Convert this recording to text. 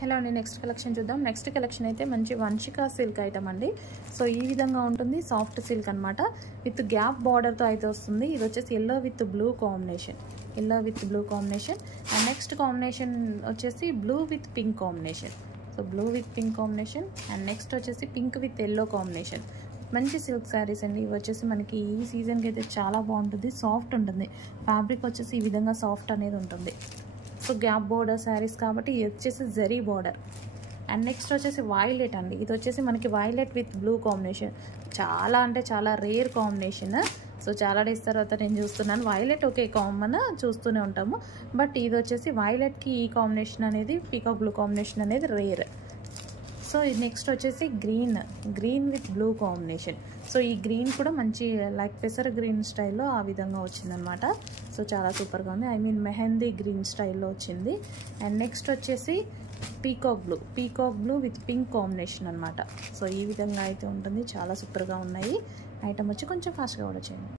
Hello అండి, next collection చూద్దాం. Next collection అయితే మంచి వంశికా సిల్క్ ఐటమ్ అండి. సో ఈ విధంగా ఉంటుంది, సాఫ్ట్ సిల్క్ అనమాట. విత్ గ్యాప్ బార్డర్తో అయితే వస్తుంది. ఇది వచ్చేసి yellow with blue combination, and next combination వచ్చేసి blue with pink combination. So blue with pink combination and next వచ్చేసి పింక్ విత్ ఎల్లో కాంబినేషన్. మంచి సిల్క్ శారీస్ అండి. ఇవి వచ్చేసి మనకి ఈ సీజన్కి అయితే చాలా బాగుంటుంది, సాఫ్ట్ ఉంటుంది. ఫ్యాబ్రిక్ వచ్చేసి ఈ విధంగా సాఫ్ట్ అనేది ఉంటుంది. సో గ్యాప్ బోర్డర్ శారీస్ కాబట్టి ఇది వచ్చేసి జరీ బార్డర్. అండ్ నెక్స్ట్ వచ్చేసి వైలెట్ అండి. ఇది వచ్చేసి మనకి వైలెట్ విత్ బ్లూ కాంబినేషన్. చాలా అంటే చాలా రేర్ కాంబినేషన్. సో చాలా డేస్ తర్వాత నేను చూస్తున్నాను. వైలెట్ ఓకే కామన్ చూస్తూనే ఉంటాము, బట్ ఇది వచ్చేసి వైలెట్కి ఈ కాంబినేషన్ అనేది, పీకాక్ బ్లూ కాంబినేషన్ అనేది రేర్. సో నెక్స్ట్ వచ్చేసి green with blue combination. So ఈ గ్రీన్ కూడా మంచి లైక్ పెసర గ్రీన్ స్టైల్లో ఆ విధంగా వచ్చిందనమాట. సో చాలా సూపర్గా ఉంది. ఐ మీన్ మెహందీ గ్రీన్ స్టైల్లో వచ్చింది. అండ్ నెక్స్ట్ వచ్చేసి peacock blue with pink combination అనమాట. సో ఈ విధంగా అయితే ఉంటుంది. చాలా సూపర్గా ఉన్నాయి. ఐటమ్ వచ్చి కొంచెం ఫాస్ట్గా కూడా చేయండి.